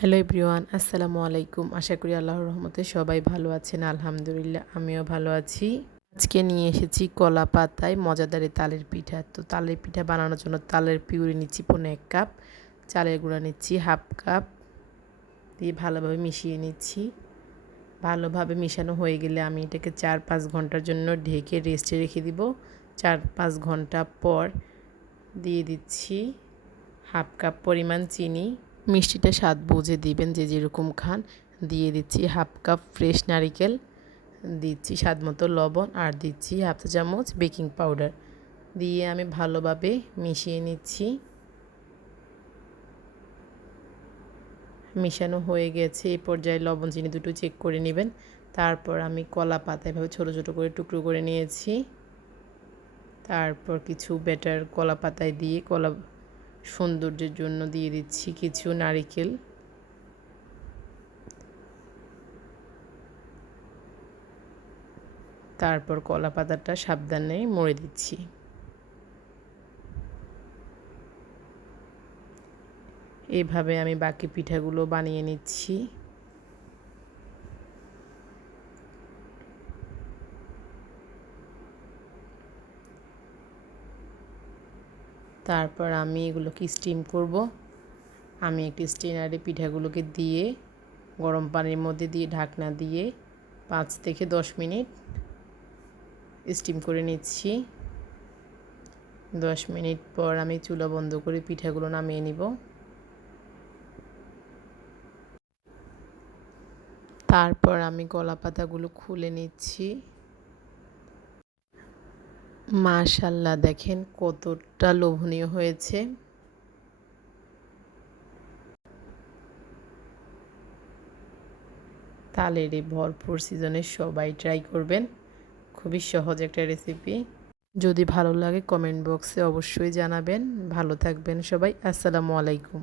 Hello everyone, আসসালামু আলাইকুম। আশা করি আল্লাহর রহমতে সবাই ভালো আছেন। আলহামদুলিল্লাহ আমিও ভালো আছি। আজকে নিয়ে এসেছি কলা পাতায় মজাদার তালের পিঠা। তো তালের পিঠা বানানোর জন্য তালের পিউরি নিচ্ছি 1.5 কাপ, চালের গুঁড়া নিচ্ছি 1/2 কাপ, দিয়ে ভালোভাবে মিশিয়ে নিচ্ছি। ভালোভাবে মিশানো হয়ে গেলে আমি এটাকে 4-5 ঘন্টার জন্য ঢেকে রেস্টে রেখে দিব। 4-5 ঘন্টা পর দিয়ে দিচ্ছি 1/2 কাপ পরিমাণ চিনি। মিষ্টিটা স্বাদ বুঝে দিবেন, যে যেরকম খান। দিয়ে দিচ্ছি 1/2 কাপ ফ্রেশ নারিকেল, দিচ্ছি স্বাদ মতো লবণ, আর দিচ্ছি 1/2 চামচ বেকিং পাউডার। দিয়ে আমি ভালোভাবে মিশিয়ে নিচ্ছি। মিশানো হয়ে গেছে। এই পর্যায়ে লবণ চিনি দুটো চেক করে নেবেন। তারপর আমি কলা পাতা এভাবে ছোটো ছোটো করে টুকরো করে নিয়েছি। তারপর কিছু ব্যাটার কলা পাতায় দিয়ে কলা সৌন্দর্যের জন্য দিয়ে দিচ্ছি কিছু নারিকেল। তারপর কলা পাতাটা সাবধানে মুড়ে দিচ্ছি। এভাবে আমি বাকি পিঠাগুলো বানিয়ে নিচ্ছি। তারপর আমি এগুলোকে স্টিম করব। আমি একটি স্টেনারে পিঠাগুলোকে দিয়ে গরম পানির মধ্যে দিয়ে ঢাকনা দিয়ে 5 থেকে 10 মিনিট স্টিম করে নিচ্ছি। 10 মিনিট পর আমি চুলা বন্ধ করে পিঠাগুলো নামিয়ে নিব। তারপর আমি কলা পাতাগুলো খুলে নিচ্ছি। মাশাআল্লাহ, দেখেন কতটা লোভনীয় হয়েছে। তালের এই ভরপুর সিজনে সবাই ট্রাই করবেন। খুবই সহজ একটা রেসিপি। যদি ভালো লাগে কমেন্ট বক্সে অবশ্যই জানাবেন। ভালো থাকবেন সবাই। আসসালামু আলাইকুম।